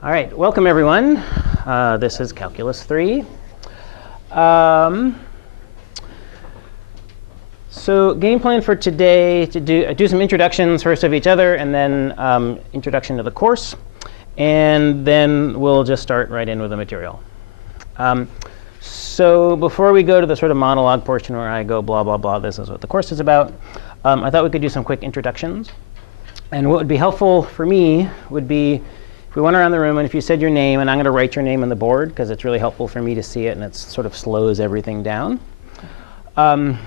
All right, welcome everyone. This is Calculus 3. So game plan for today to do some introductions first of each other, and then introduction to the course, and then we'll just start right in with the material. So before we go to the sort of monologue portion where I go blah, blah, blah, this is what the course is about, I thought we could do some quick introductions. And what would be helpful for me would be if we went around the room and if you said your name, and I'm going to write your name on the board because it's really helpful for me to see it and it sort of slows everything down. And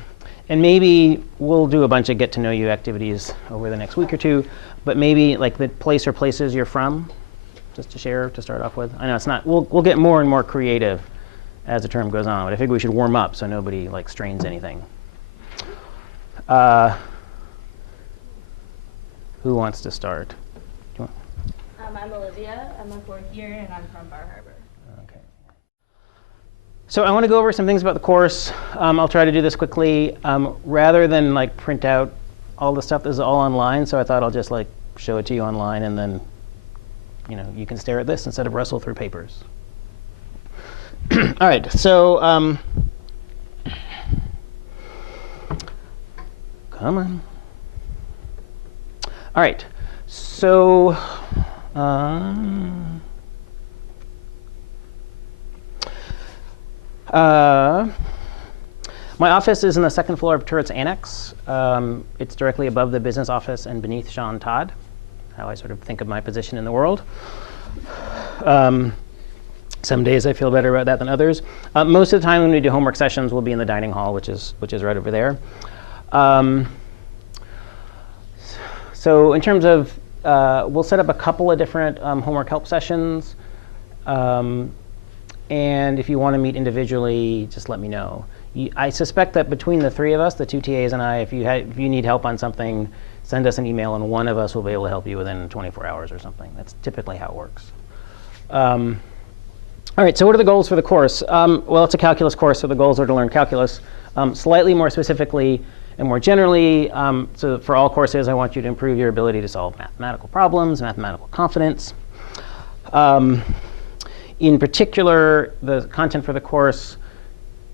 maybe we'll do a bunch of get to know you activities over the next week or two, but maybe like the place or places you're from, just to share to start off with. I know it's not, we'll get more and more creative as the term goes on, but I figure we should warm up so nobody like strains anything. Who wants to start? I'm Olivia. I'm a fourth year, and I'm from Bar Harbor. Okay. So I want to go over some things about the course. I'll try to do this quickly. Rather than like print out all the stuff, this is all online, so I thought I'll just like show it to you online, and then you can stare at this instead of wrestle through papers. All right, so come on. All right, so my office is in the second floor of Turret's Annex. It's directly above the business office and beneath Sean Todd, how I sort of think of my position in the world. Some days I feel better about that than others. Most of the time when we do homework sessions, we'll be in the dining hall, which is right over there. So in terms of, we'll set up a couple of different homework help sessions. And if you want to meet individually, just let me know. I suspect that between the three of us, the two TAs and I, if you need help on something, send us an email, and one of us will be able to help you within 24 hours or something. That's typically how it works. All right, so what are the goals for the course? Well, it's a calculus course, so the goals are to learn calculus. Slightly more specifically and more generally, so for all courses, I want you to improve your ability to solve mathematical problems, mathematical confidence. In particular, the content for the course,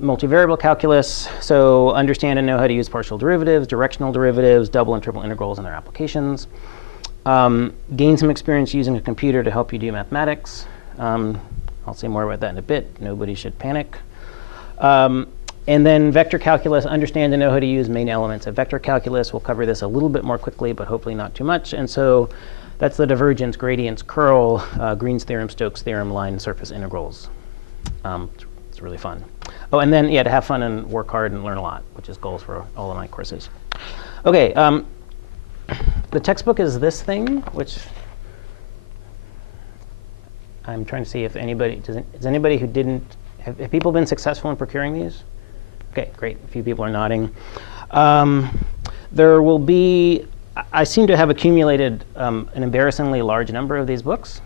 multivariable calculus, so understand and know how to use partial derivatives, directional derivatives, double and triple integrals and their applications. Gain some experience using a computer to help you do mathematics. I'll say more about that in a bit. Nobody should panic. And then vector calculus, understand and know how to use main elements of vector calculus. We'll cover this a little bit more quickly, but hopefully not too much. And so that's the divergence, gradients, curl, Green's theorem, Stokes' theorem, line, surface integrals. It's really fun. Oh, and then, yeah, to have fun and work hard and learn a lot, which is goals for all of my courses. OK, the textbook is this thing, which I'm trying to see if anybody, is anybody who didn't, have people been successful in procuring these? OK, great. A few people are nodding. There will be, I seem to have accumulated an embarrassingly large number of these books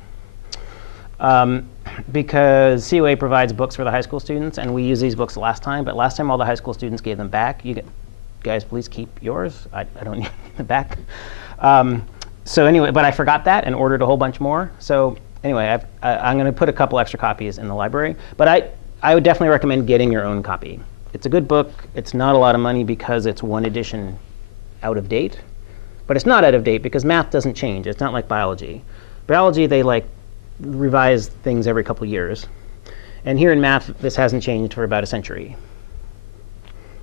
because COA provides books for the high school students, and we used these books last time. But last time, all the high school students gave them back. You guys, please keep yours. I don't need them back. So anyway, but I forgot that and ordered a whole bunch more. So anyway, I'm going to put a couple extra copies in the library. But I would definitely recommend getting your own copy. It's a good book. It's not a lot of money because it's one edition out of date. But it's not out of date because math doesn't change. It's not like biology. Biology, they like revise things every couple years. And here in math, this hasn't changed for about a century.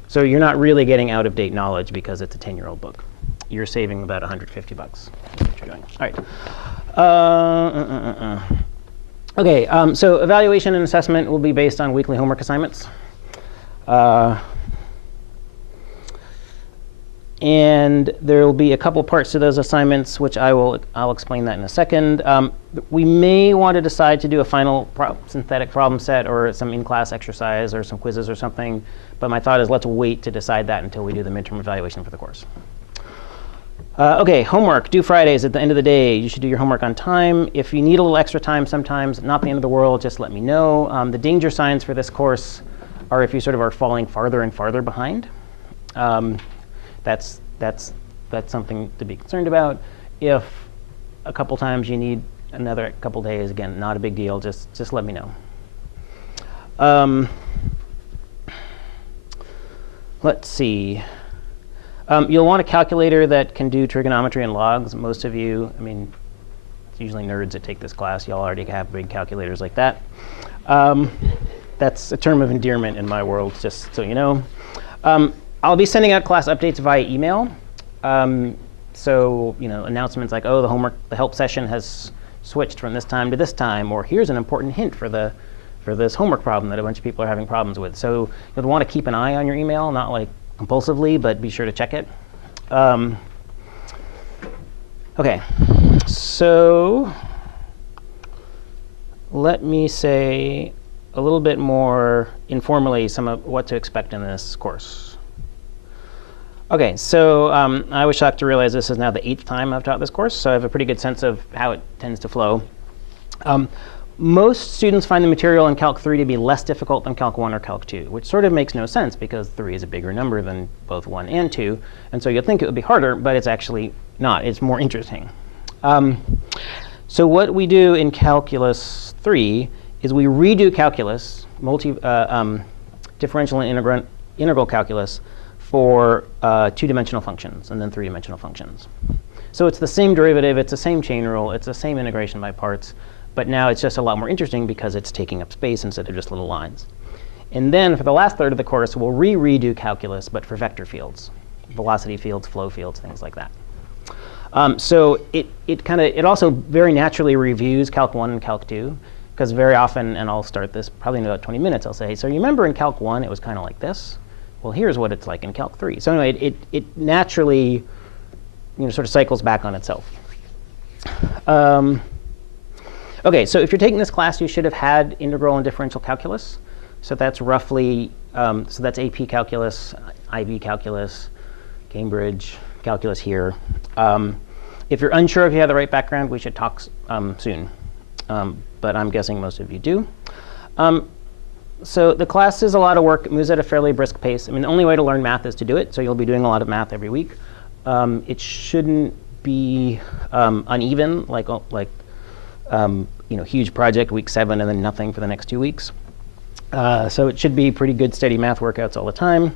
So you're not really getting out of date knowledge because it's a 10-year-old book. You're saving about $150. That's what you're doing. All right. OK, so evaluation and assessment will be based on weekly homework assignments. And there will be a couple parts to those assignments, which I'll explain that in a second. We may want to decide to do a final synthetic problem set or some in-class exercise or some quizzes or something. But my thought is let's wait to decide that until we do the midterm evaluation for the course. OK, homework, due Fridays at the end of the day. You should do your homework on time. If you need a little extra time sometimes, not the end of the world, just let me know. The danger signs for this course are if you sort of are falling farther and farther behind. That's something to be concerned about. If a couple times you need another couple days. Again, not a big deal. Just let me know. Let's see. You'll want a calculator that can do trigonometry and logs. Most of you, I mean, it's usually nerds that take this class. Y'all already have big calculators like that. That's a term of endearment in my world, just so you know. I'll be sending out class updates via email. So, announcements like, oh, the help session has switched from this time to this time, or here's an important hint for this homework problem that a bunch of people are having problems with. So you'll want to keep an eye on your email, not like compulsively, but be sure to check it. OK, so let me say a little bit more informally some of what to expect in this course. OK, so I was shocked to realize this is now the 8th time I've taught this course, so I have a pretty good sense of how it tends to flow. Most students find the material in Calc 3 to be less difficult than Calc 1 or Calc 2, which sort of makes no sense because 3 is a bigger number than both 1 and 2. And so you'd think it would be harder, but it's actually not. It's more interesting. So what we do in Calculus 3 is we redo calculus, differential and integral calculus, for 2-dimensional functions and then 3-dimensional functions. So it's the same derivative, it's the same chain rule, it's the same integration by parts, but now it's just a lot more interesting because it's taking up space instead of just little lines. And then for the last third of the course, we'll redo calculus, but for vector fields, velocity fields, flow fields, things like that. So it also very naturally reviews Calc 1 and Calc 2, because very often, and I'll start this probably in about 20 minutes, I'll say, so you remember in Calc 1 it was kind of like this? Well, here's what it's like in Calc 3. So anyway, it naturally sort of cycles back on itself. OK, so if you're taking this class, you should have had integral and differential calculus. So that's roughly, so that's AP calculus, IB calculus, Cambridge calculus here. If you're unsure if you have the right background, we should talk soon. But I'm guessing most of you do. So the class is a lot of work. It moves at a fairly brisk pace. I mean, the only way to learn math is to do it. So you'll be doing a lot of math every week. It shouldn't be uneven, like huge project week 7 and then nothing for the next 2 weeks. So it should be pretty good, steady math workouts all the time.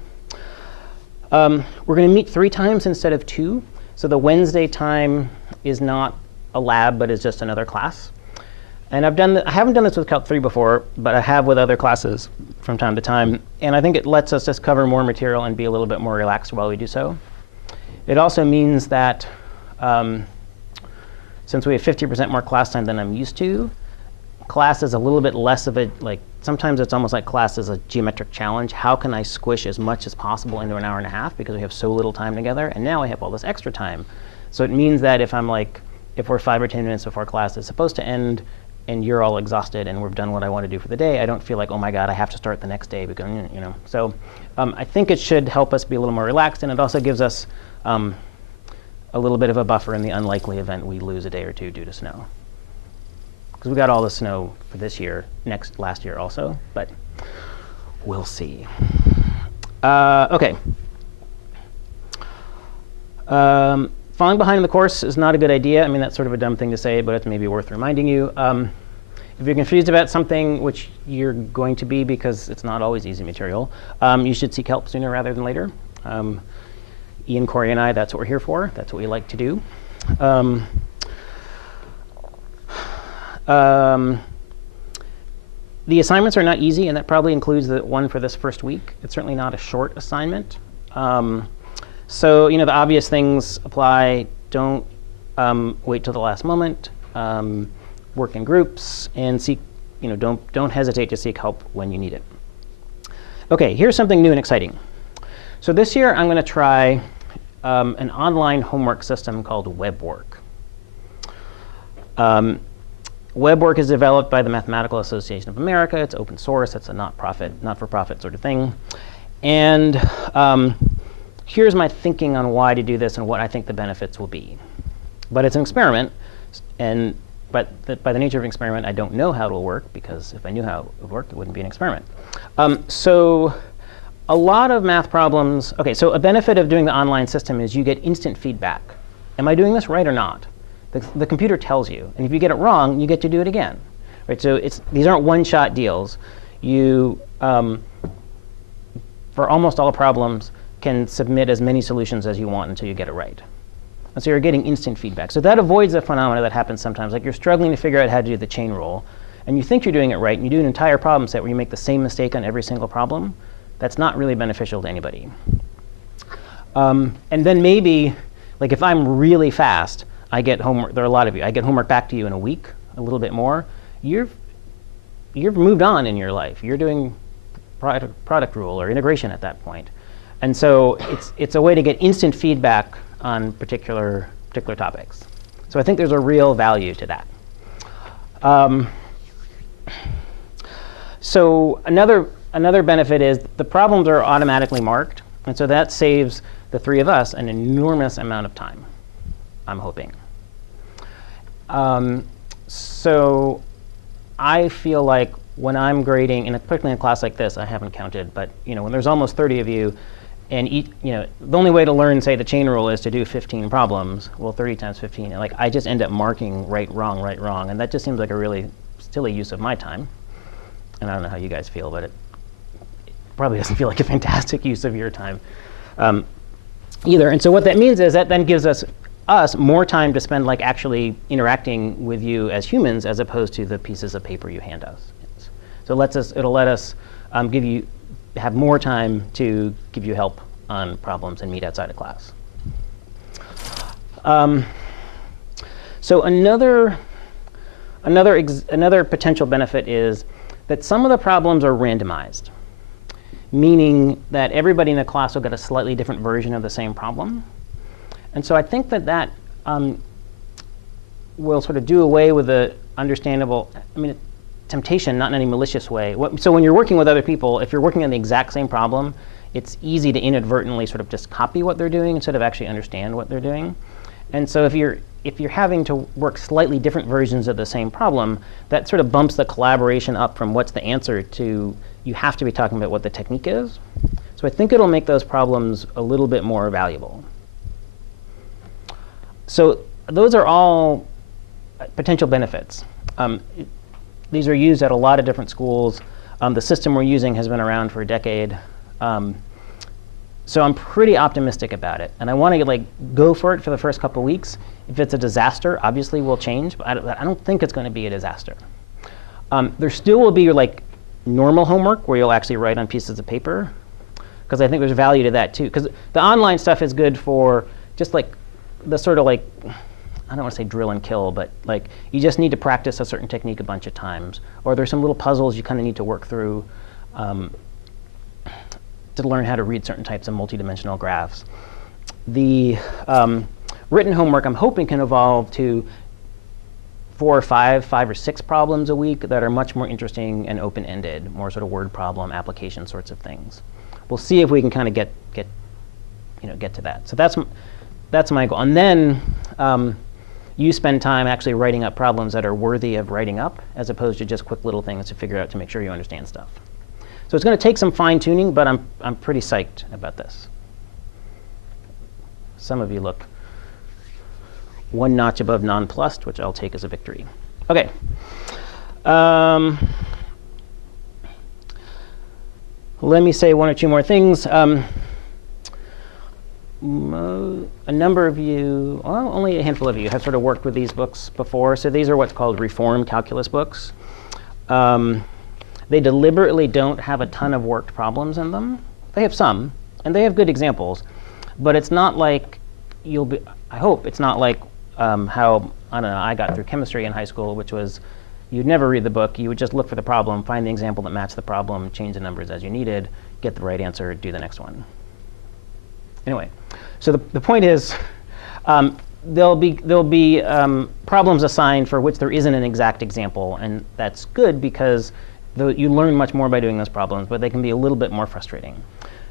We're going to meet 3 times instead of 2. So the Wednesday time is not a lab, but is just another class. And I haven't done this with Calc 3 before, but I have with other classes from time to time. And I think it lets us just cover more material and be a little bit more relaxed while we do so. It also means that since we have 50% more class time than I'm used to, class is a little bit less of a, sometimes it's almost like class is a geometric challenge. How can I squish as much as possible into an hour and a half because we have so little time together? And now I have all this extra time. So it means that if we're 5 or 10 minutes before class is supposed to end, and you're all exhausted and we've done what I want to do for the day, I don't feel like, oh my God, I have to start the next day because, So I think it should help us be a little more relaxed, and it also gives us a little bit of a buffer in the unlikely event we lose a day or two due to snow. Because we got all the snow for this year, last year also, but we'll see. OK. Falling behind in the course is not a good idea. I mean, that's sort of a dumb thing to say, but it's maybe worth reminding you. If you're confused about something, which you're going to be because it's not always easy material, you should seek help sooner rather than later. Ian, Corey, and I, that's what we're here for. That's what we like to do. The assignments are not easy, and that probably includes the one for this first week. It's certainly not a short assignment. So the obvious things apply. Don't wait till the last moment. Work in groups and seek. Don't hesitate to seek help when you need it. OK, here's something new and exciting. So this year I'm going to try an online homework system called WebWork. WebWork is developed by the Mathematical Association of America. It's open source. It's a not-for-profit sort of thing. And here's my thinking on why to do this and what I think the benefits will be. But it's an experiment. But by the nature of an experiment, I don't know how it will work, because if I knew how it would work, it wouldn't be an experiment. So a lot of math problems. OK, so a benefit of doing the online system is you get instant feedback. Am I doing this right or not? The computer tells you. And if you get it wrong, you get to do it again. Right? So these aren't one-shot deals. You, for almost all problems, can submit as many solutions as you want until you get it right. And so you're getting instant feedback. So that avoids the phenomena that happens sometimes. Like you're struggling to figure out how to do the chain rule, and you think you're doing it right, and you do an entire problem set where you make the same mistake on every single problem. That's not really beneficial to anybody. And then maybe, like if I'm really fast, I get homework. There are a lot of you. I get homework back to you in a week, a little bit more. You've moved on in your life. You're doing product rule or integration at that point. And so it's a way to get instant feedback on particular topics. So I think there's a real value to that. So another benefit is the problems are automatically marked, and so that saves the three of us an enormous amount of time, I'm hoping. So I feel like when I'm grading, and particularly in a class like this, I haven't counted, but when there's almost 30 of you, and the only way to learn, say, the chain rule is to do 15 problems. Well, 30 times 15, like I just end up marking right, wrong, and that just seems like a really silly use of my time. And I don't know how you guys feel, but it probably doesn't feel like a fantastic use of your time either. And so what that means is that then gives us more time to spend like actually interacting with you as humans as opposed to the pieces of paper you hand us. So it'll let us have more time to give you help on problems and meet outside of class. So another potential benefit is that some of the problems are randomized, meaning that everybody in the class will get a slightly different version of the same problem. And so I think that will sort of do away with the understandable, temptation, not in any malicious way. So when you're working with other people, if you're working on the exact same problem, it's easy to inadvertently sort of just copy what they're doing instead of actually understand what they're doing. And so if you're having to work slightly different versions of the same problem, that sort of bumps the collaboration up from what's the answer to you have to be talking about what the technique is. So I think it'll make those problems a little bit more valuable. So those are all potential benefits. These are used at a lot of different schools. The system we're using has been around for a decade. So I'm pretty optimistic about it. And I want to go for it for the first couple of weeks. If it's a disaster, obviously we'll change. But I don't think it's going to be a disaster. There still will be normal homework where you'll actually write on pieces of paper, because I think there's value to that too. Because the online stuff is good for just the sort of I don't want to say drill and kill, but you just need to practice a certain technique a bunch of times. Or there's some little puzzles you kind of need to work through to learn how to read certain types of multidimensional graphs. The written homework, I'm hoping, can evolve to 4 or 5 or 6 problems a week that are much more interesting and open-ended, more sort of word problem, application sorts of things. We'll see if we can kind of get to that. So that's my goal. And then you spend time actually writing up problems that are worthy of writing up, as opposed to just quick little things to figure out to make sure you understand stuff. So it's going to take some fine-tuning, but I'm pretty psyched about this. Some of you look one notch above nonplussed, which I'll take as a victory. OK. Let me say 1 or 2 more things. A number of you, well, only a handful of you, have sort of worked with these books before. So these are what's called reform calculus books. They deliberately don't have a ton of worked problems in them. They have some, and they have good examples. But it's not like I hope it's not like how, I don't know, I got through chemistry in high school, which was you'd never read the book. You would just look for the problem, find the example that matched the problem, change the numbers as you needed, get the right answer, do the next one. Anyway, so the point is there'll be problems assigned for which there isn't an exact example, and that's good because you learn much more by doing those problems, but they can be a little bit more frustrating.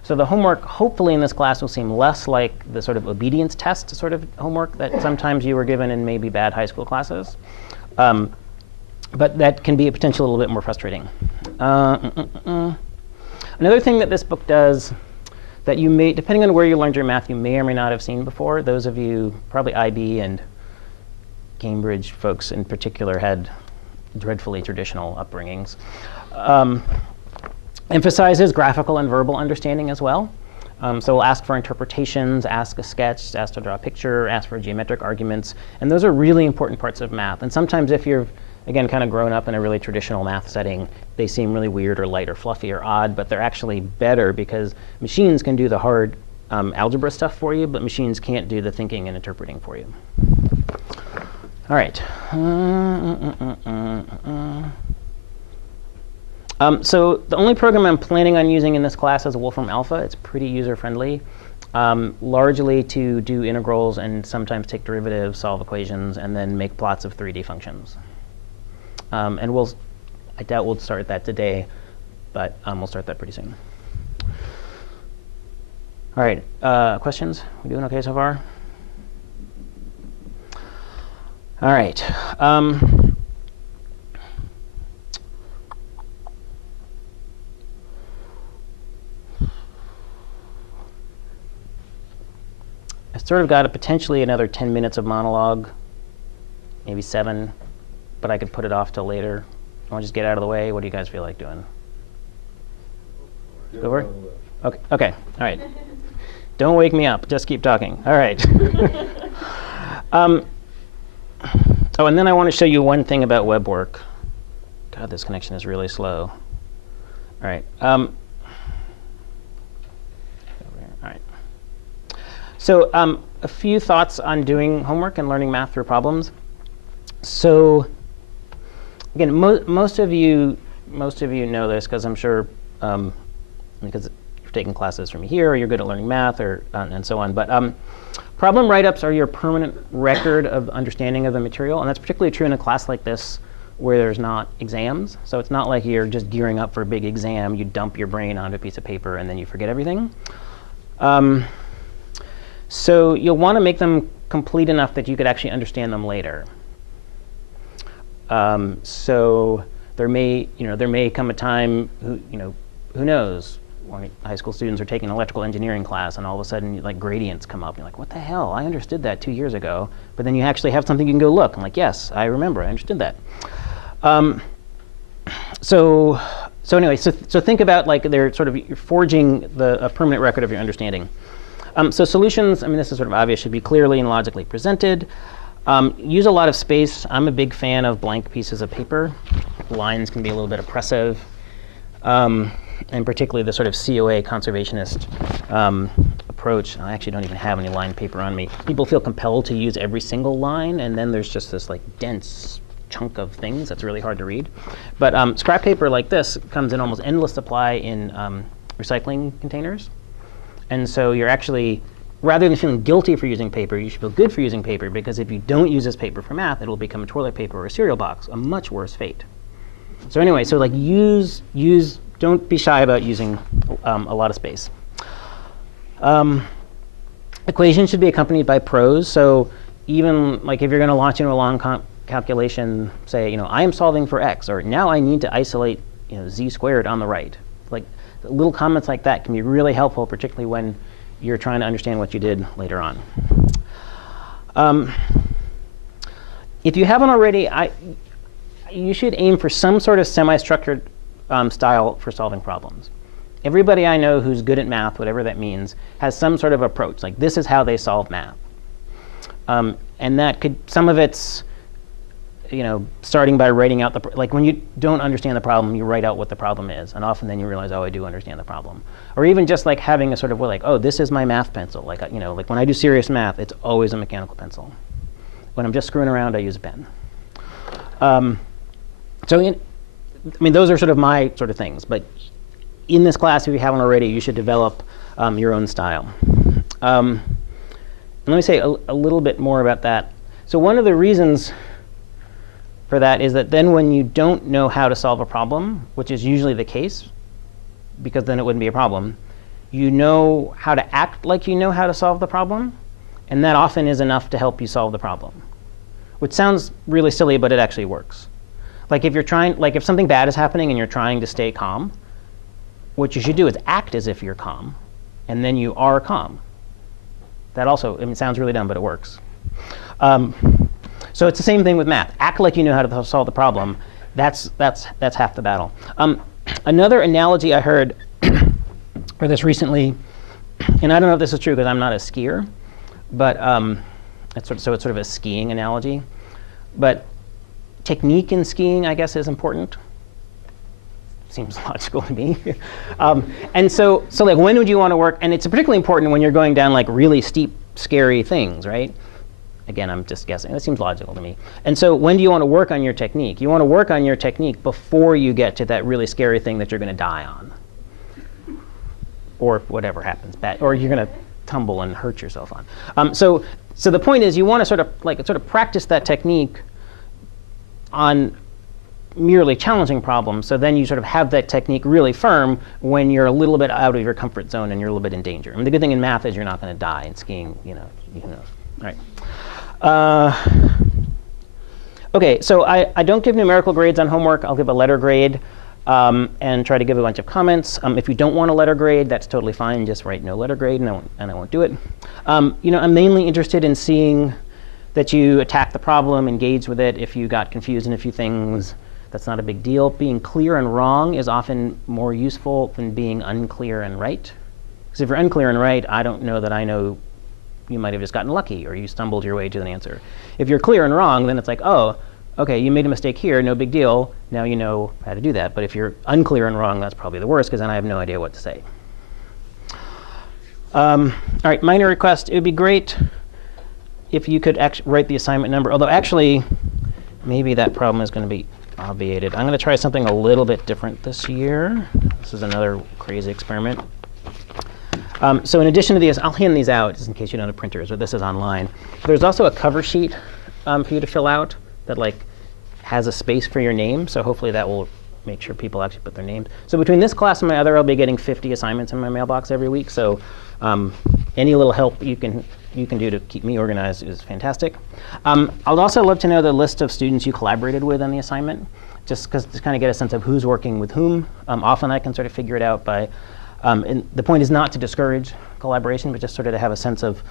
So the homework, hopefully in this class, will seem less like the sort of obedience test sort of homework that sometimes you were given in maybe bad high school classes. But that can be a potential a little bit more frustrating. Another thing that this book does that you may, depending on where you learned your math, you may or may not have seen before. Those of you, probably IB and Cambridge folks in particular had dreadfully traditional upbringings. Emphasizes graphical and verbal understanding as well. So we'll ask for interpretations, ask a sketch, ask to draw a picture, ask for geometric arguments. And those are really important parts of math. And sometimes if you're, again, kind of grown up in a really traditional math setting, they seem really weird or light or fluffy or odd, but they're actually better because machines can do the hard algebra stuff for you, but machines can't do the thinking and interpreting for you. All right. So the only program I'm planning on using in this class is Wolfram Alpha. It's pretty user-friendly, largely to do integrals and sometimes take derivatives, solve equations, and then make plots of 3D functions. And I doubt we'll start that today, but we'll start that pretty soon. All right, questions? We doing OK so far? All right. I sort of got potentially another 10 minutes of monologue, maybe 7, but I could put it off till later. I want to just get out of the way. What do you guys feel like doing? Go for it? OK, OK, all right. Don't wake me up. Just keep talking. All right. Oh, and then I want to show you one thing about web work. God, this connection is really slow. All right. All right. So a few thoughts on doing homework and learning math through problems. So again, most of you know this because I'm sure because you're taking classes from here, or you're good at learning math, or and so on. But problem write-ups are your permanent record of understanding of the material, and that's particularly true in a class like this where there's not exams. So it's not like you're just gearing up for a big exam. You dump your brain onto a piece of paper and then you forget everything. So you'll want to make them complete enough that you could actually understand them later. So there may come a time, who knows, when high school students are taking an electrical engineering class and all of a sudden like gradients come up. You're like, what the hell? I understood that 2 years ago. But then you actually have something you can go look. I'm like, yes, I remember. I understood that. So anyway, so think about like they're sort of you're forging a permanent record of your understanding. So solutions, I mean, this is sort of obvious, should be clearly and logically presented. Use a lot of space. I'm a big fan of blank pieces of paper. Lines can be a little bit oppressive. And particularly the sort of COA conservationist approach. I actually don't even have any line paper on me. People feel compelled to use every single line, and then there's just this like dense chunk of things that's really hard to read. But scrap paper like this comes in almost endless supply in recycling containers. And so you're actually, rather than feeling guilty for using paper, you should feel good for using paper, because if you don't use this paper for math, it will become a toilet paper or a cereal box, a much worse fate. So anyway, so like don't be shy about using a lot of space. Equations should be accompanied by prose. So even like if you're going to launch into a long calculation, say, I am solving for x, or now I need to isolate z squared on the right. Like little comments like that can be really helpful, particularly when you're trying to understand what you did later on. If you haven't already, you should aim for some sort of semi-structured style for solving problems. Everybody I know who's good at math, whatever that means, has some sort of approach. Like this is how they solve math. And that could, some of it's, starting by writing out like when you don't understand the problem, you write out what the problem is. And often then you realize, oh, I do understand the problem. Or even just like having a sort of, oh, this is my math pencil. Like, like when I do serious math, it's always a mechanical pencil. When I'm just screwing around, I use a pen. Those are sort of my sort of things. But in this class, if you haven't already, you should develop your own style. And let me say a little bit more about that. So one of the reasons for that is that then when you don't know how to solve a problem, which is usually the case, because then it wouldn't be a problem, you know how to act like you know how to solve the problem, and that often is enough to help you solve the problem. Which sounds really silly, but it actually works. Like if you're trying, like if something bad is happening and you're trying to stay calm, what you should do is act as if you're calm, and then you are calm. That also, it sounds really dumb, but it works. So it's the same thing with math. Act like you know how to solve the problem. That's half the battle. Another analogy I heard for this recently, and I don't know if this is true because I'm not a skier, but it's sort of a skiing analogy. But technique in skiing, I guess, is important. Seems logical to me. And so like, when would you want to work? And it's particularly important when you're going down like really steep, scary things, right? Again, I'm just guessing. That seems logical to me. And so when do you want to work on your technique? You want to work on your technique before you get to that really scary thing that you're going to die on, or whatever happens, or you're going to tumble and hurt yourself on. So the point is, you want to sort of practice that technique on merely challenging problems. So then you sort of have that technique really firm when you're a little bit out of your comfort zone and you're a little bit in danger. And the good thing in math is you're not going to die. In skiing, you know. All right. OK, so I don't give numerical grades on homework. I'll give a letter grade and try to give a bunch of comments. If you don't want a letter grade, that's totally fine. Just write no letter grade, and I won't do it. I'm mainly interested in seeing that you attack the problem, engage with it. If you got confused in a few things, that's not a big deal. Being clear and wrong is often more useful than being unclear and right. Because if you're unclear and right, I don't know that I know. You might have just gotten lucky, or you stumbled your way to an answer. If you're clear and wrong, then it's like, oh, OK, you made a mistake here, no big deal. Now you know how to do that. But if you're unclear and wrong, that's probably the worst, because then I have no idea what to say. All right, minor request. It would be great if you could write the assignment number. Although actually, maybe that problem is going to be obviated. I'm going to try something a little bit different this year. This is another crazy experiment. So in addition to these, I'll hand these out just in case you don't have printers, but this is online. There's also a cover sheet for you to fill out that has a space for your name. So hopefully that will make sure people actually put their names. So between this class and my other, I'll be getting 50 assignments in my mailbox every week. So any little help you can do to keep me organized is fantastic. I'd also love to know the list of students you collaborated with on the assignment, just to kind of get a sense of who's working with whom. Often I can sort of figure it out by, and the point is not to discourage collaboration, but just sort of to have a sense of,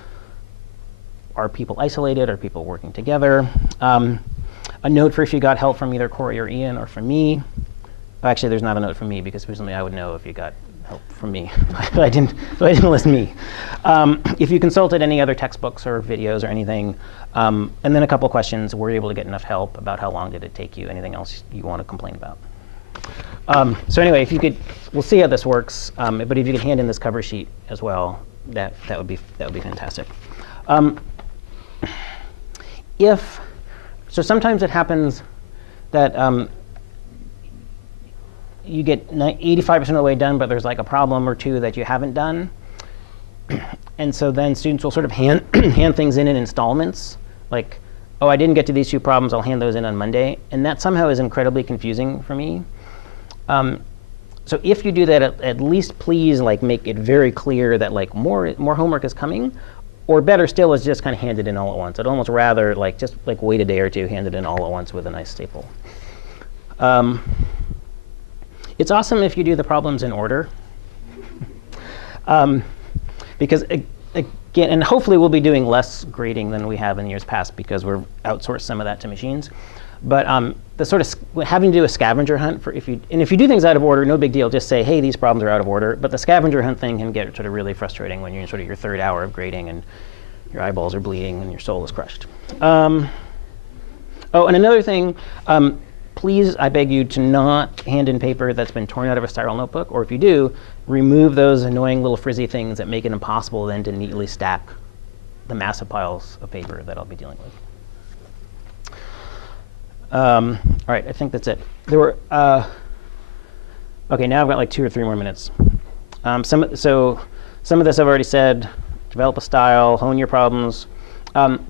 are people isolated? Are people working together? A note for if you got help from either Corey or Ian or from me. Actually, there's not a note from me, because presumably I would know if you got help from me. but I didn't list me. If you consulted any other textbooks or videos or anything, and then a couple questions. Were you able to get enough help? About how long did it take you? Anything else you want to complain about? So anyway, if you could, we'll see how this works. But if you could hand in this cover sheet as well, that would be fantastic. So sometimes it happens that you get 85% of the way done, but there's like a problem or two that you haven't done. And so then students will sort of hand things in installments. Like, oh, I didn't get to these two problems. I'll hand those in on Monday. And that somehow is incredibly confusing for me. So if you do that, at least please make it very clear that more homework is coming. Or better still is just kind of hand it in all at once. I'd almost rather just wait a day or two, hand it in all at once with a nice staple. It's awesome if you do the problems in order. Because again, and hopefully we'll be doing less grading than we have in years past, because we're outsourced some of that to machines. But the sort of having to do a scavenger hunt if you do things out of order, no big deal. Just say, hey, these problems are out of order. But the scavenger hunt thing can get sort of really frustrating when you're in sort of your third hour of grading and your eyeballs are bleeding and your soul is crushed. Oh, and another thing, please, I beg you to not hand in paper that's been torn out of a spiral notebook. Or if you do, remove those annoying little frizzy things that make it impossible then to neatly stack the massive piles of paper that I'll be dealing with. All right, I think that's it. There were, OK, now I've got 2 or 3 more minutes. Some of this I've already said. Develop a style, hone your problems. So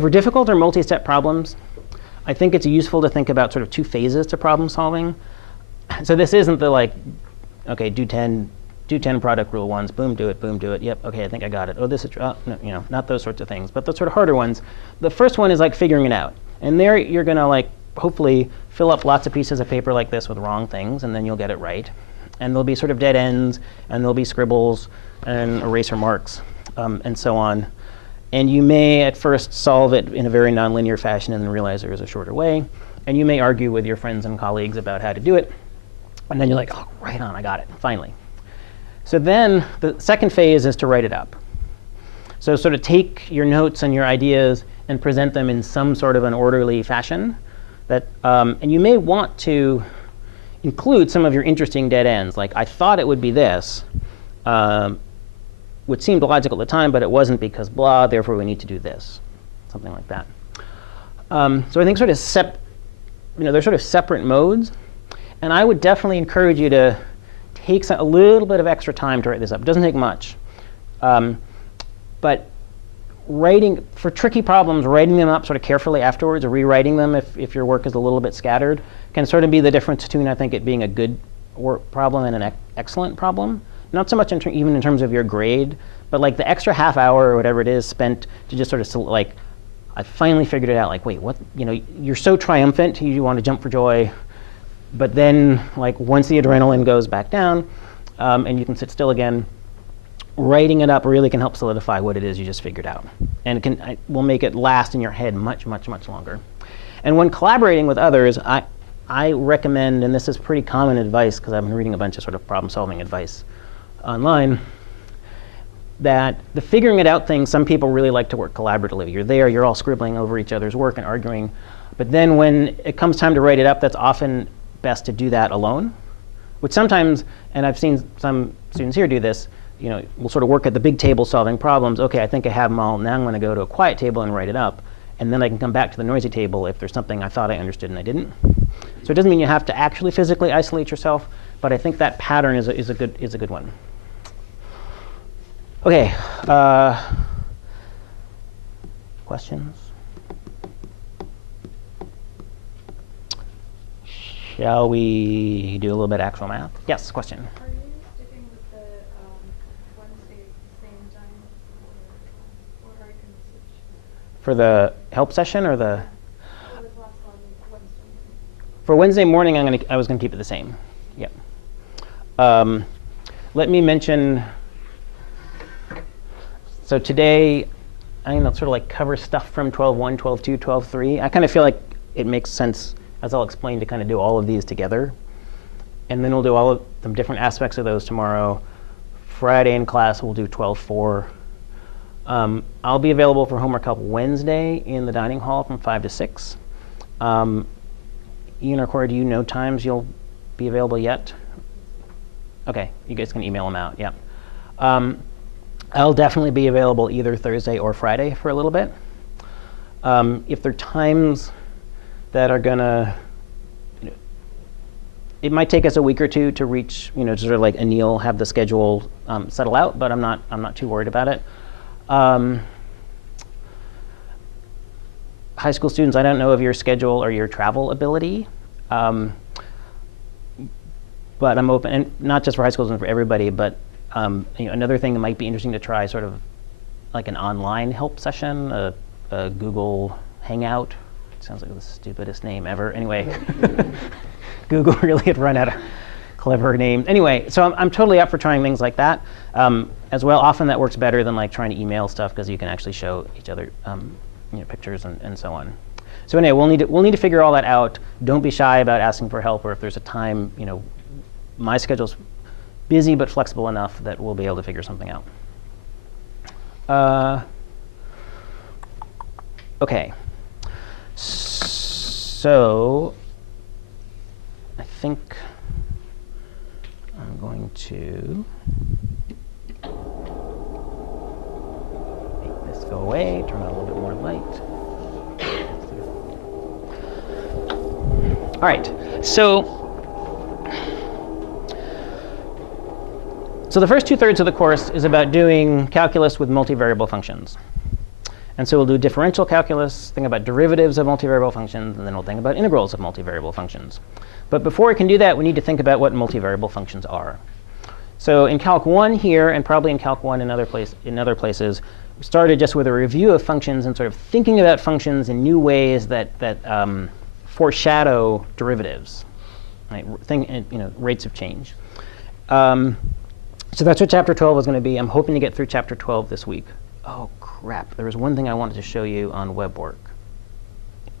for difficult or multi-step problems, I think it's useful to think about sort of 2 phases to problem solving. So this isn't the OK, do 10 product rule ones, boom, do it, yep, OK, I think I got it. Oh, this is, no, not those sorts of things, but the sort of harder ones. The first one is figuring it out. And there you're going to hopefully fill up lots of pieces of paper like this with wrong things, and then you'll get it right. And there'll be sort of dead ends, and there'll be scribbles and eraser marks, and so on. And you may at first solve it in a very nonlinear fashion and then realize there is a shorter way. And you may argue with your friends and colleagues about how to do it. And then you're like, oh, right on, I got it, finally. So then the second phase is to write it up. So sort of take your notes and your ideas and present them in some sort of an orderly fashion. And you may want to include some of your interesting dead ends. Like, I thought it would be this, which seemed logical at the time, but it wasn't because blah, therefore we need to do this. Something like that. So I think there's sort of separate modes. And I would definitely encourage you to take a little bit of extra time to write this up. It doesn't take much. But for tricky problems, writing them up sort of carefully afterwards, or rewriting them if your work is a little bit scattered, can sort of be the difference between, I think, it being a good problem and an excellent problem. Not so much even in terms of your grade, but like the extra half hour or whatever it is spent to just sort of like, I finally figured it out. Like, wait, what? You're so triumphant, you want to jump for joy. But then, like, once the adrenaline goes back down and you can sit still again, writing it up really can help solidify what it is you just figured out. And it will make it last in your head much, much, much longer. And when collaborating with others, I recommend, and this is pretty common advice because I've been reading a bunch of sort of problem-solving advice online, that the figuring it out thing, some people really like to work collaboratively. You're there, you're all scribbling over each other's work and arguing. But then when it comes time to write it up, that's often best to do that alone, which sometimes, and I've seen some students here do this, we'll sort of work at the big table solving problems. OK, I think I have them all. Now I'm going to go to a quiet table and write it up. And then I can come back to the noisy table if there's something I thought I understood and I didn't. So it doesn't mean you have to actually physically isolate yourself, but I think that pattern is a good one. OK, questions? Shall we do a little bit of actual math? Yes, question. Are you sticking with the Wednesday same time, or are you going to switch? For the help session or the? For the class on Wednesday. For Wednesday morning, I was going to keep it the same. Yep. Let me mention. So today, I'm going to sort of like cover stuff from 12.1, 12.2, 12.3. I kind of feel like it makes sense, as I'll explain, to kind of do all of these together. And then we'll do all of the different aspects of those tomorrow. Friday in class, we'll do 12.4. I'll be available for homework help Wednesday in the dining hall from 5 to 6. Ian or Corey, do you know times you'll be available yet? OK, you guys can email them out. Yeah. I'll definitely be available either Thursday or Friday for a little bit. If there are times that are going to, it might take us a week or two to reach, sort of like Anil, have the schedule settle out, but I'm not too worried about it. High school students, I don't know of your schedule or your travel ability, but I'm open, and not just for high schools and for everybody, but another thing that might be interesting to try, sort of like an online help session, a Google Hangout. It sounds like the stupidest name ever. Anyway, Google really had run out of clever names. Anyway, so I'm totally up for trying things like that as well. Often that works better than like trying to email stuff because you can actually show each other pictures and so on. So anyway, we'll need to figure all that out. Don't be shy about asking for help, or if there's a time, my schedule's busy but flexible enough that we'll be able to figure something out. OK. So I think I'm going to make this go away, turn on a little bit more light. All right. So the first 2/3 of the course is about doing calculus with multivariable functions. And so we'll do differential calculus, think about derivatives of multivariable functions, and then we'll think about integrals of multivariable functions. But before we can do that, we need to think about what multivariable functions are. So in Calc 1 here, and probably in Calc 1 in other places, we started just with a review of functions and sort of thinking about functions in new ways that foreshadow derivatives, right? Rates of change. So that's what Chapter 12 is going to be. I'm hoping to get through Chapter 12 this week. Oh, crap. There was one thing I wanted to show you on web work.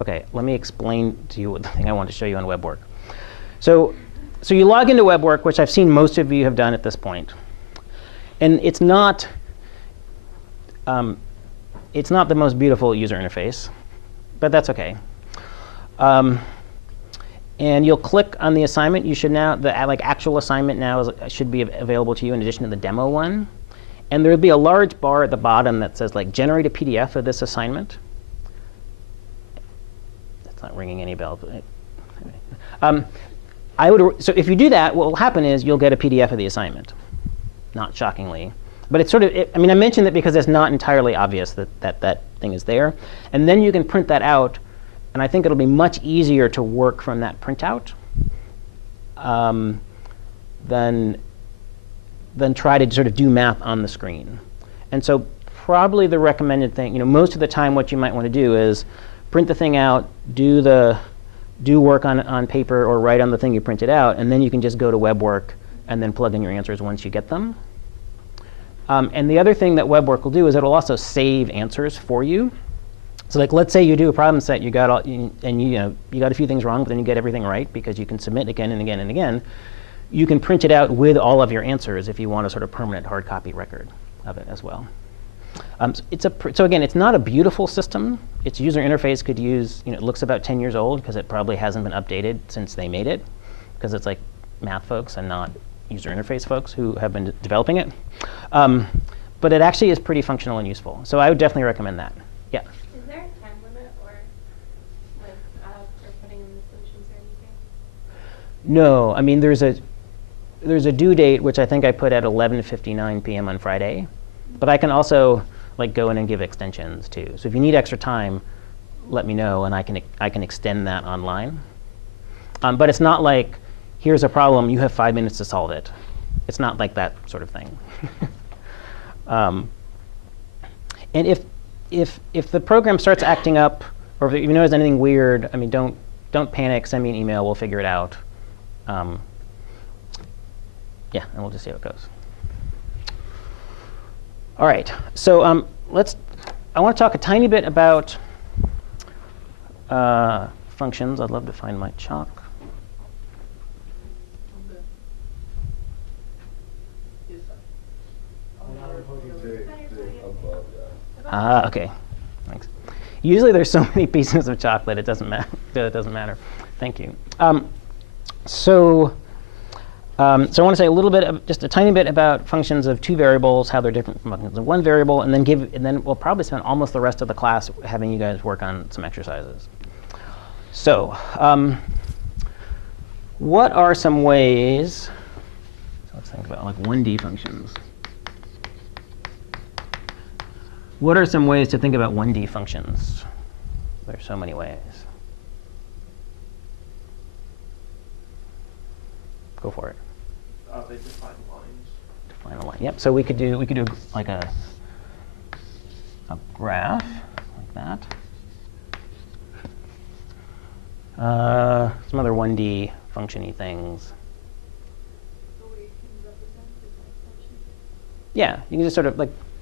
OK, let me explain to you the thing I wanted to show you on web work. So you log into web work, which I've seen most of you have done at this point. And it's not the most beautiful user interface, but that's OK. And you'll click on the assignment. You should now, the actual assignment now should be available to you in addition to the demo one. And there will be a large bar at the bottom that says, generate a PDF of this assignment. That's not ringing any bells. So if you do that, what will happen is you'll get a PDF of the assignment, not shockingly. But it's sort of, I mentioned that because it's not entirely obvious that thing is there. And then you can print that out. And I think it'll be much easier to work from that printout than try to sort of do math on the screen. And so probably the recommended thing, most of the time what you might want to do is print the thing out, do work on paper or write on the thing you printed out, and then you can just go to web work and then plug in your answers once you get them. And the other thing that web work will do is it'll also save answers for you. So let's say you do a problem set, you got a few things wrong, but then you get everything right because you can submit again and again and again. You can print it out with all of your answers if you want a sort of permanent hard copy record of it as well. So again, it's not a beautiful system. Its user interface could use, it looks about 10 years old because it probably hasn't been updated since they made it, because it's like math folks and not user interface folks who have been developing it. But it actually is pretty functional and useful. So I would definitely recommend that. Yeah. Is there a time limit or for putting in the solutions or anything? No, there's a due date, which I think I put at 11:59 p.m. on Friday. But I can also go in and give extensions too. So if you need extra time, let me know, and I can extend that online. But it's not like, here's a problem, you have 5 minutes to solve it. It's not like that sort of thing. And if the program starts acting up, or if you notice anything weird, don't panic. Send me an email. We'll figure it out. Yeah, and we'll just see how it goes. All right. So I want to talk a tiny bit about functions. I'd love to find my chalk. OK. Thanks. Usually there's so many pieces of chocolate it doesn't matter. It doesn't matter. Thank you. So I want to say a little bit, just a tiny bit about functions of two variables, how they're different from functions of one variable, and then we'll probably spend almost the rest of the class having you guys work on some exercises. So what are some ways? So let's think about 1D functions. What are some ways to think about 1D functions? There's so many ways. Go for it. They define lines. Define a line. Yep. So we could do like a graph like that. Some other 1D functiony things. Yeah, you can just sort of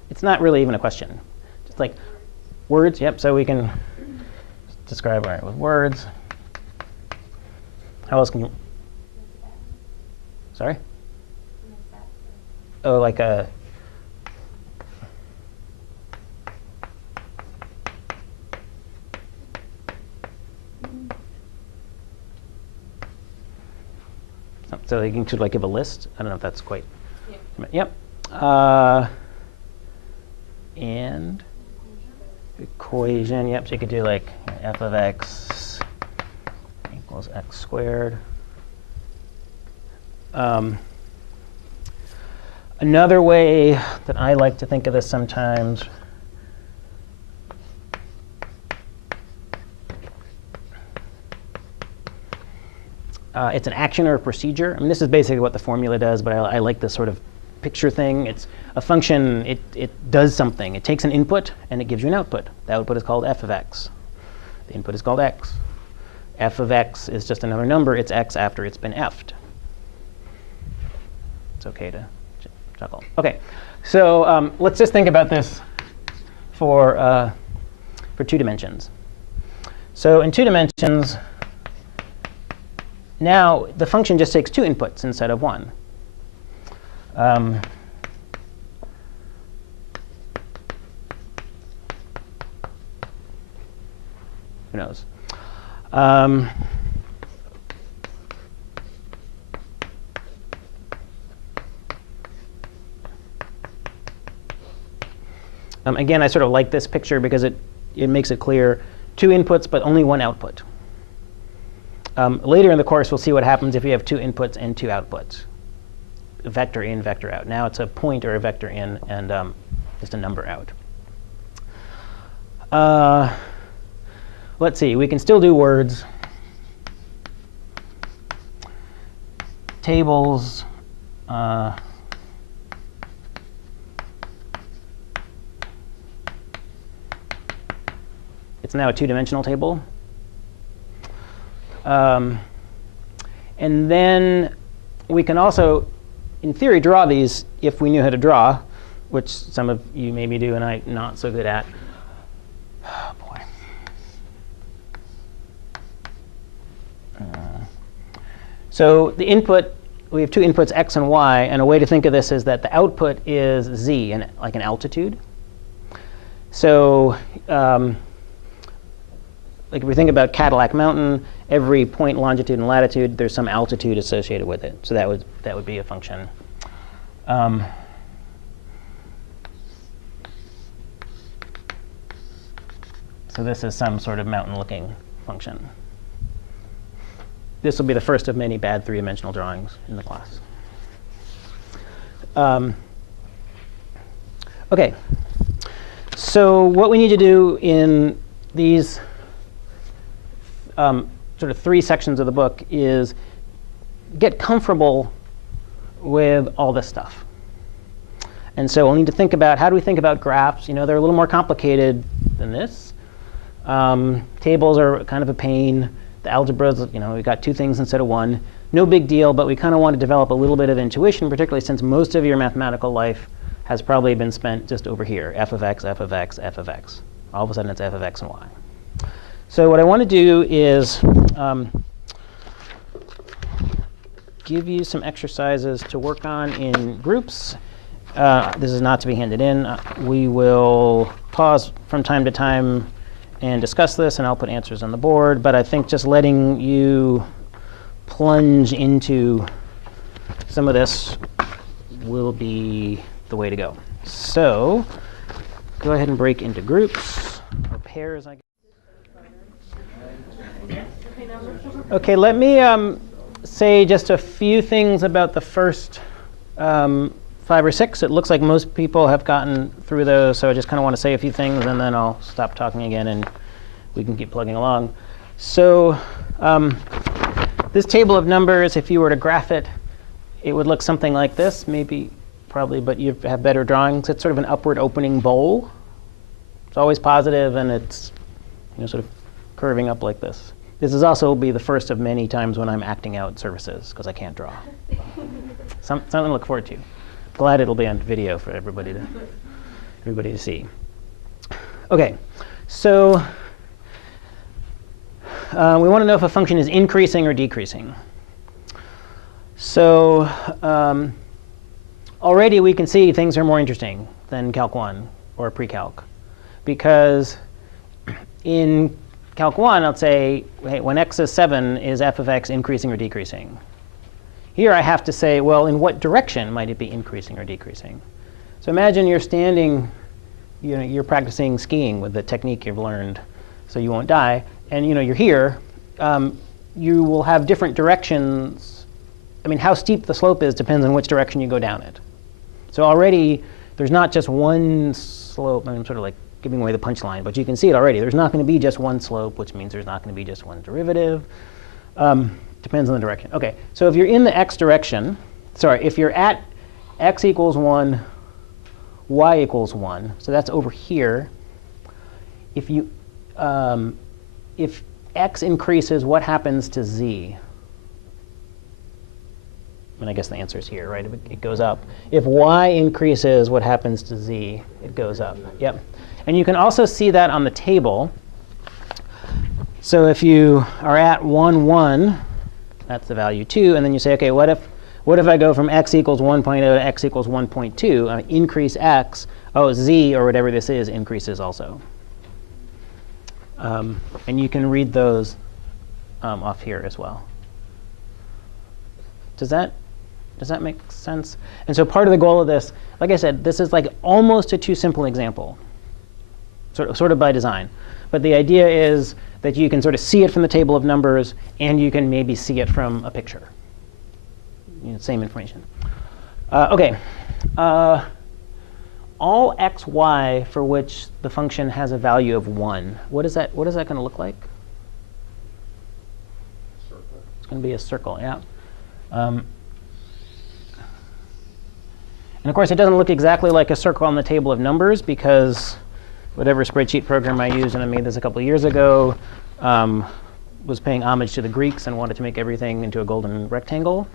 it's not really even a question. Just like words. Yep. So we can describe it with words. How else can you? Sorry? Oh, like a. So you can give a list. I don't know if that's quite. Yeah. Yep. And equation. Yep. So you could do f of x equals x squared. Another way that I like to think of this sometimes it's an action or a procedure. This is basically what the formula does, but I like this sort of picture thing. It's a function. It does something. It takes an input, and it gives you an output. The output is called f of x. The input is called x. F of x is just another number. It's x after it's been f'd. It's OK to chuckle. OK, so let's just think about this for 2 dimensions. So in 2 dimensions, now the function just takes 2 inputs instead of 1. Who knows? Again, I sort of like this picture because it makes it clear 2 inputs, but only 1 output. Later in the course, we'll see what happens if you have 2 inputs and 2 outputs. Vector in, vector out. Now it's a point or a vector in and just a number out. Let's see. We can still do words. Tables. It's now a 2-dimensional table. And then we can also, in theory, draw these if we knew how to draw, which some of you maybe do and I'm not so good at. Oh, boy. So the input, we have 2 inputs, x and y. And a way to think of this is that the output is z, like an altitude. So like if we think about Cadillac Mountain, every point, longitude, and latitude, there's some altitude associated with it. So that would be a function. So this is some sort of mountain-looking function. This will be the first of many bad 3-dimensional drawings in the class. OK. So what we need to do in these sort of 3 sections of the book is get comfortable with all this stuff. And so we'll need to think about, how do we think about graphs? You know, they're a little more complicated than this. Tables are kind of a pain. The algebras, you know, we've got 2 things instead of 1. No big deal, but we kind of want to develop a little bit of intuition, particularly since most of your mathematical life has probably been spent just over here, f of x, f of x, f of x. All of a sudden, it's f of x and y. So what I want to do is give you some exercises to work on in groups. This is not to be handed in. We will pause from time to time and discuss this, and I'll put answers on the board. But I think just letting you plunge into some of this will be the way to go. So go ahead and break into groups or pairs, I guess. OK, let me say just a few things about the first 5 or 6. It looks like most people have gotten through those, so I just kind of want to say a few things, and then I'll stop talking again, and we can keep plugging along. So this table of numbers, if you were to graph it, it would look something like this, maybe, probably, but you have better drawings. It's sort of an upward opening bowl. It's always positive, and it's sort of curving up like this. This is also be the first of many times when I'm acting out services, because I can't draw. Something to look forward to. Glad it'll be on video for everybody to see. OK, so we want to know if a function is increasing or decreasing. So already we can see things are more interesting than Calc 1 or pre-calc, because in Calc 1, I'll say, hey, when x is 7, is f of x increasing or decreasing? Here I have to say, well, in what direction might it be increasing or decreasing? So imagine you're standing, you're practicing skiing with the technique you've learned so you won't die. And you're here. You will have different directions. I mean, how steep the slope is depends on which direction you go down it. So already, there's not just one slope. I'm sort of like giving away the punchline, but you can see it already. There's not going to be just one slope, which means there's not going to be just one derivative. Depends on the direction. OK, so if you're in the x direction, sorry, if you're at x equals 1, y equals 1, so that's over here. If x increases, what happens to z? And I guess the answer is here, right? It goes up. If y increases, what happens to z? It goes up. Yep. And you can also see that on the table. So if you are at 1, 1, that's the value 2, and then you say, OK, what if I go from x equals 1.0 to x equals 1.2? I increase x. Oh, z, or whatever this is, increases also. And you can read those off here as well. Does that make sense? And so part of the goal of this, like I said, this is like almost a too simple example, sort of by design. But the idea is that you can sort of see it from the table of numbers, and you can maybe see it from a picture. Same information. OK. All x, y for which the function has a value of 1. What is that going to look like? Circle. It's going to be a circle, yeah. And of course, it doesn't look exactly like a circle on the table of numbers, because whatever spreadsheet program I used, and I made this a couple of years ago, was paying homage to the Greeks and wanted to make everything into a golden rectangle.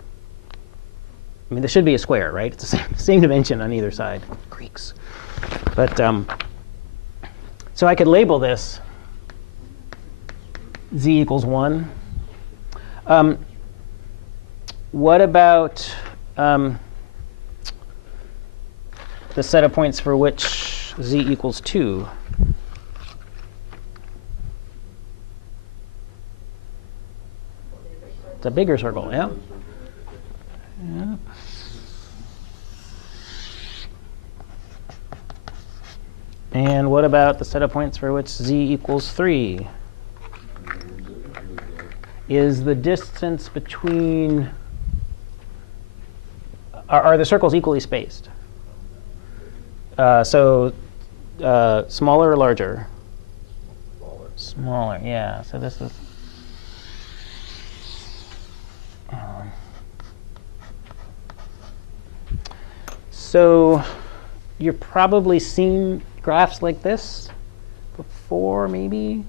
I mean, this should be a square, right? It's the same dimension on either side. Greeks. But so I could label this z equals 1. What about the set of points for which z equals 2? It's a bigger circle, yeah. Yeah. And what about the set of points for which z equals 3? Is the distance between, are the circles equally spaced? Smaller or larger? Smaller. Smaller, yeah. So this is. So you've probably seen graphs like this before, maybe.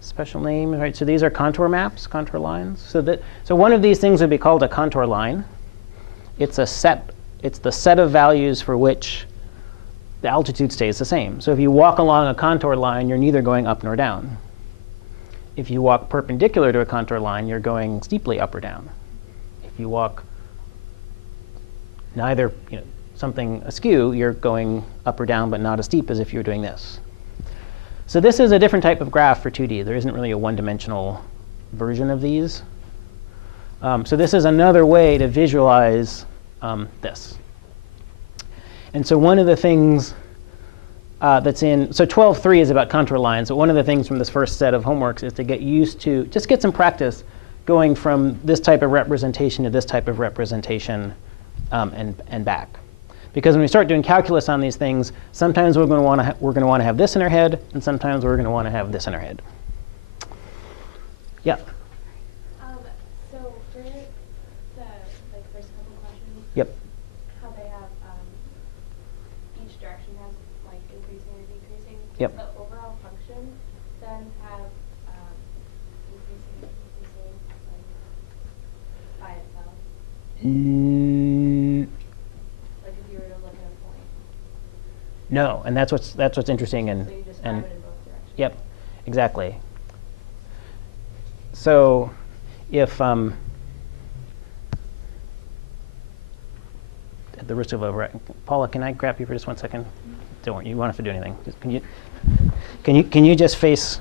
Special name, right? So these are contour maps, contour lines. So one of these things would be called a contour line. It's a set. It's the set of values for which the altitude stays the same. So if you walk along a contour line, you're neither going up nor down. If you walk perpendicular to a contour line, you're going steeply up or down. If you walk neither, something askew, you're going up or down, but not as steep as if you were doing this. So this is a different type of graph for 2D. There isn't really a one-dimensional version of these. So this is another way to visualize this. And so one of the things that's in, so 12.3 is about contour lines. But one of the things from this first set of homeworks is to get used to, just get some practice going from this type of representation to this type of representation and back. Because when we start doing calculus on these things, sometimes we're going to want to have this in our head, and sometimes we're going to want to have this in our head. Yeah. So for the first couple questions, Yep. how they have each direction has increasing or decreasing. Yep. Does the overall function then have increasing or decreasing by itself? Like if you were to look at a point. No, and that's what's interesting. So you describe it in both directions. Yep, exactly. So if at the risk of Paula, can I grab you for just 1 second? Don't worry, you won't have to do anything. Just, can you just face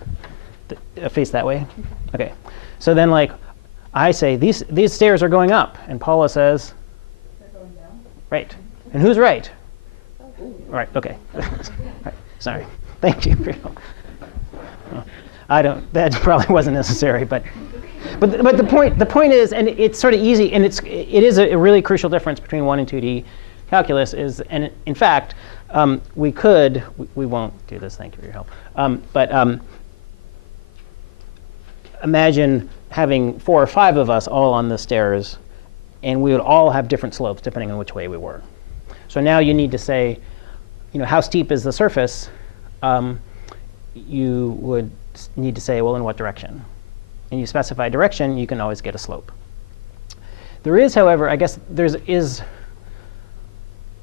that way? Okay. So then, I say these stairs are going up, and Paula says, They're going down? right. And who's right? Right. Okay. Right. Sorry. Thank you for your help. That probably wasn't necessary, but the point is, and it's sort of easy, and it is a really crucial difference between 1 and 2D calculus is, and in fact, we won't do this. Thank you for your help. But imagine having 4 or 5 of us all on the stairs, and we would all have different slopes depending on which way we were. So now you need to say, how steep is the surface? You would need to say, well, in what direction? And you specify direction, you can always get a slope. There is, however, I guess is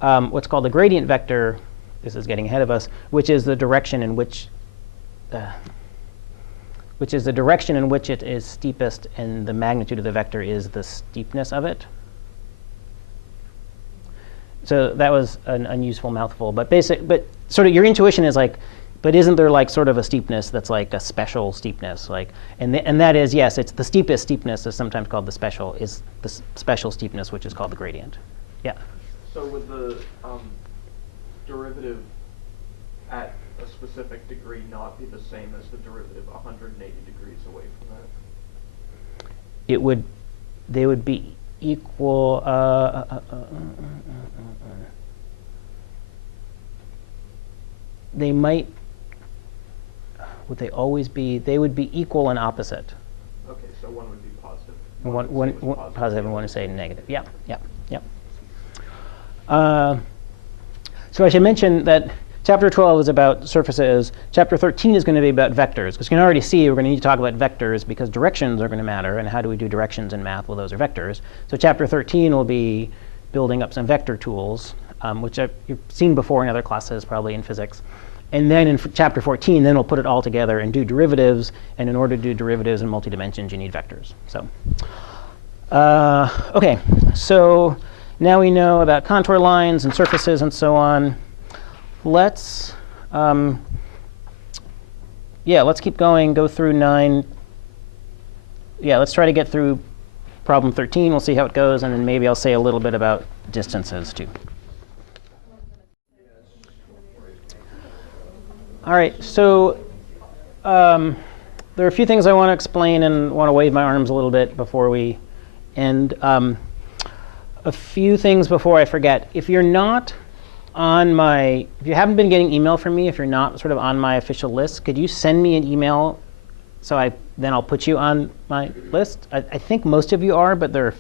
what's called the gradient vector. This is getting ahead of us, which is the direction in which it is steepest, and the magnitude of the vector is the steepness of it. So that was an unuseful mouthful, but sort of your intuition is like, but isn't there like sort of a steepness that's like a special steepness, like, and that is, yes, it's the steepest steepness is sometimes called the special steepness, which is called the gradient. Yeah. So would the derivative at a specific degree not be the same as the derivative 180 degrees away from that? They would be equal. They might. Would they always be? They would be equal and opposite. Okay, so one would be positive. One positive and one would say negative. Yeah, yeah, yeah. So I should mention that Chapter 12 is about surfaces. Chapter 13 is going to be about vectors, because you can already see we're going to need to talk about vectors because directions are going to matter, and how do we do directions in math? Well, those are vectors. So Chapter 13 will be building up some vector tools, which you've seen before in other classes, probably in physics. And then in Chapter 14, then we'll put it all together and do derivatives. And in order to do derivatives in multi-dimensions, you need vectors. So, OK, so now we know about contour lines and surfaces and so on. Let's keep going, go through 9. Yeah, let's try to get through problem 13. We'll see how it goes, and then maybe I'll say a little bit about distances too. All right, so there are a few things I want to explain and want to wave my arms a little bit before we end. A few things before I forget. If you're not if you haven't been getting email from me, if you're not sort of on my official list, could you send me an email so then I'll put you on my list? I think most of you are, but the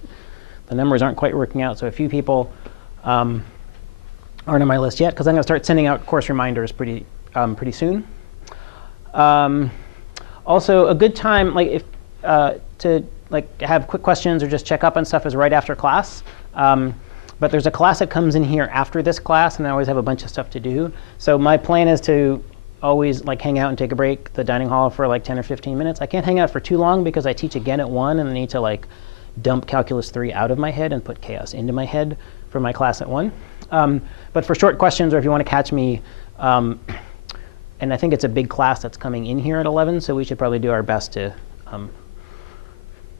numbers aren't quite working out. So a few people aren't on my list yet, because I'm going to start sending out course reminders pretty soon. Also, a good time to have quick questions or just check up on stuff is right after class. But there's a class that comes in here after this class, and I always have a bunch of stuff to do. So my plan is to always hang out and take a break at the dining hall for 10 or 15 minutes. I can't hang out for too long because I teach again at 1, and I need to dump Calculus 3 out of my head and put chaos into my head for my class at 1. But for short questions, or if you want to catch me, and I think it's a big class that's coming in here at 11, so we should probably do our best to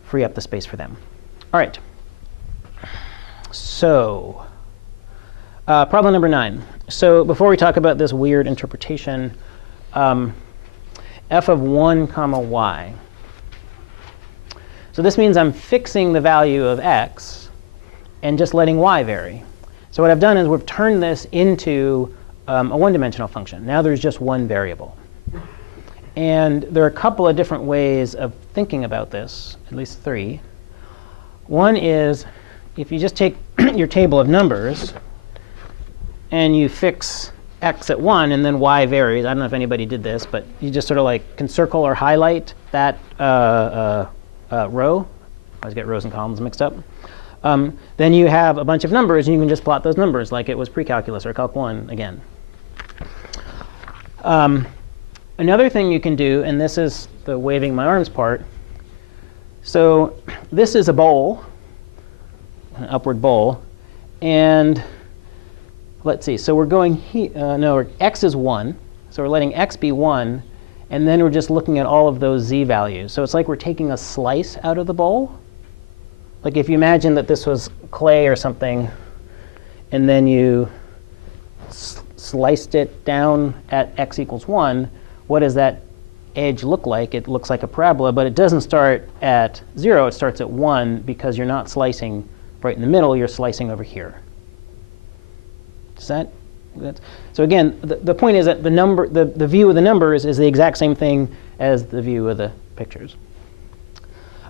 free up the space for them. All right. So problem number 9. So before we talk about this weird interpretation, f of 1 comma y. So this means I'm fixing the value of x and just letting y vary. So what I've done is we've turned this into a one-dimensional function. Now there's just one variable. And there are a couple of different ways of thinking about this, at least 3. One is if you just take your table of numbers and you fix x at 1 and then y varies. I don't know if anybody did this, but you just sort of can circle or highlight that row. I always get rows and columns mixed up. Then you have a bunch of numbers, and you can just plot those numbers like it was pre-calculus or Calc 1 again. Another thing you can do, and this is the waving my arms part. So this is a bowl, an upward bowl. And let's see. So we're going here. No, x is 1. So we're letting x be 1. And then we're just looking at all of those z values. So it's like we're taking a slice out of the bowl. Like if you imagine that this was clay or something, and then you sliced it down at x equals 1, what does that edge look like? It looks like a parabola, but it doesn't start at 0. It starts at 1 because you're not slicing right in the middle. You're slicing over here. So again, the point is that the view of the numbers is the exact same thing as the view of the pictures.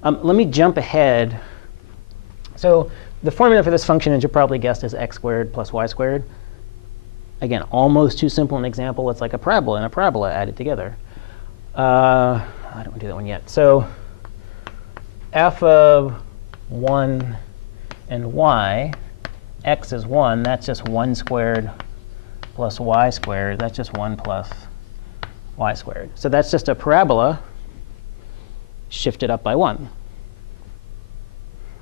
Let me jump ahead. So the formula for this function, as you probably guessed, is x squared plus y squared. Again, almost too simple an example. It's like a parabola and a parabola added together. I don't want to do that one yet. So f of 1 and y, x is 1, that's just 1 squared plus y squared. That's just 1 plus y squared. So that's just a parabola shifted up by 1,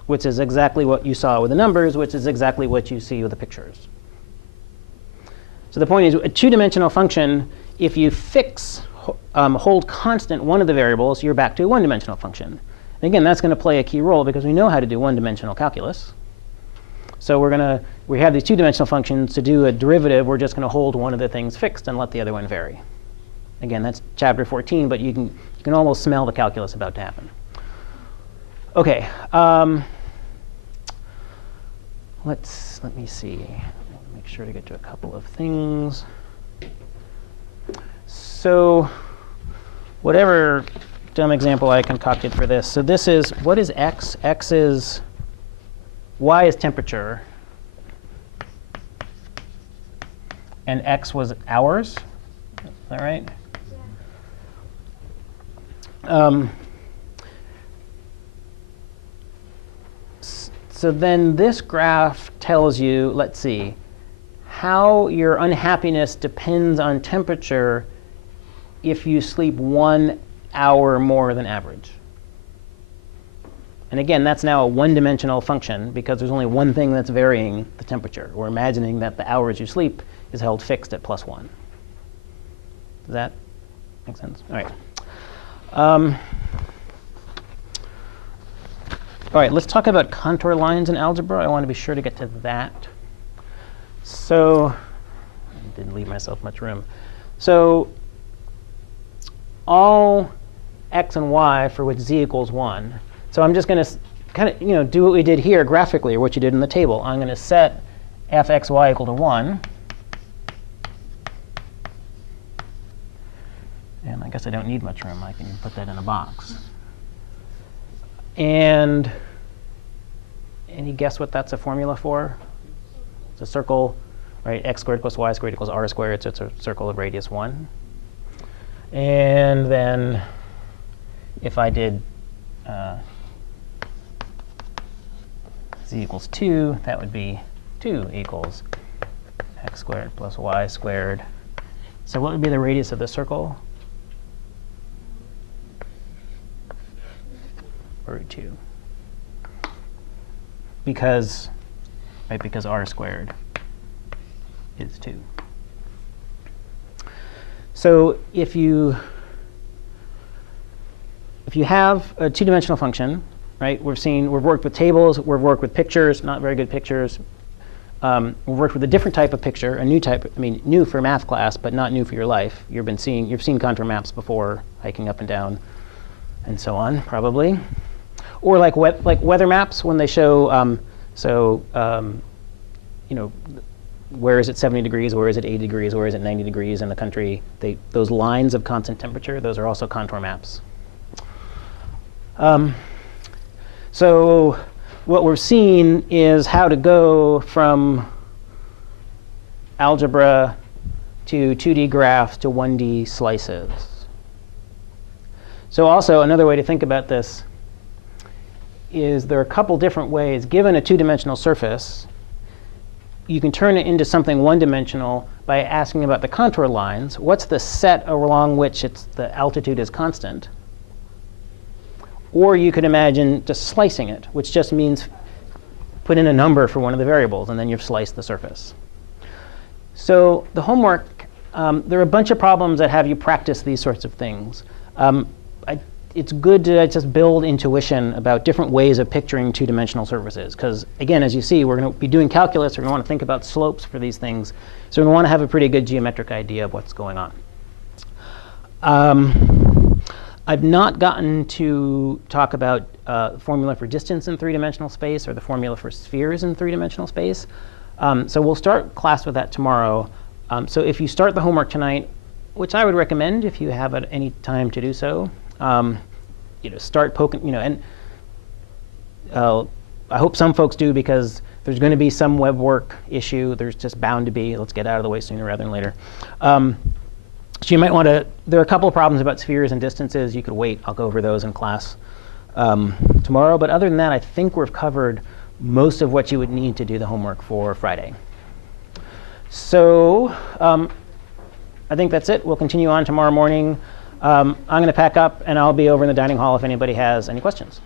which is exactly what you saw with the numbers, which is exactly what you see with the pictures. So the point is, a two-dimensional function, if you hold constant one of the variables, you're back to a one-dimensional function. And again, that's going to play a key role because we know how to do one-dimensional calculus. So we have these two-dimensional functions. To do a derivative, we're just going to hold one of the things fixed and let the other one vary. Again, that's chapter 14, but you can almost smell the calculus about to happen. OK. Let me see. Make sure to get to a couple of things. So whatever dumb example I concocted for this. So this is, what is x? X is, y is temperature. And x was hours. Is that right? Yeah. So then this graph tells you, let's see, how your unhappiness depends on temperature if you sleep 1 hour more than average. And again, that's now a one-dimensional function because there's only one thing that's varying the temperature. We're imagining that the hours you sleep is held fixed at +1. Does that make sense? All right. All right, let's talk about contour lines in algebra. I want to be sure to get to that. So I didn't leave myself much room. So all x and y for which z equals 1. So I'm just going to kind of do what we did here graphically, or what you did in the table. I'm going to set fxy equal to 1. And I guess I don't need much room. I can put that in a box. And any guess what that's a formula for? It's a circle, right? X squared plus y squared equals r squared. So it's a circle of radius 1. And then if I did z equals 2, that would be 2 equals x squared plus y squared. So what would be the radius of the circle? Root 2. Because r squared is 2. So if you have a two-dimensional function, right? We've worked with tables, we've worked with pictures, not very good pictures. We've worked with a different type of picture, a new type. I mean, new for math class, but not new for your life. You've seen contour maps before, hiking up and down, and so on, probably. Or like weather maps when they show, where is it 70 degrees, where is it 80 degrees, where is it 90 degrees in the country. Those lines of constant temperature, those are also contour maps. So what we're seeing is how to go from algebra to 2D graphs to 1D slices. So also another way to think about this is there are a couple different ways. Given a two-dimensional surface, you can turn it into something one-dimensional by asking about the contour lines. What's the set along which the altitude is constant? Or you could imagine just slicing it, which just means put in a number for one of the variables, and then you've sliced the surface. So the homework, there are a bunch of problems that have you practice these sorts of things. It's good to just build intuition about different ways of picturing two-dimensional surfaces. Because again, as you see, we're going to be doing calculus. We're going to want to think about slopes for these things. So we're going to want to have a pretty good geometric idea of what's going on. I've not gotten to talk about the formula for distance in three-dimensional space or the formula for spheres in three-dimensional space. So we'll start class with that tomorrow. So if you start the homework tonight, which I would recommend if you have any time to do so, start poking, and I hope some folks do because there's going to be some web work issue. There's just bound to be. Let's get out of the way sooner rather than later. So you might want to, there are a couple of problems about spheres and distances. You could wait. I'll go over those in class tomorrow. But other than that, I think we've covered most of what you would need to do the homework for Friday. So I think that's it. We'll continue on tomorrow morning. I'm going to pack up, and I'll be over in the dining hall if anybody has any questions.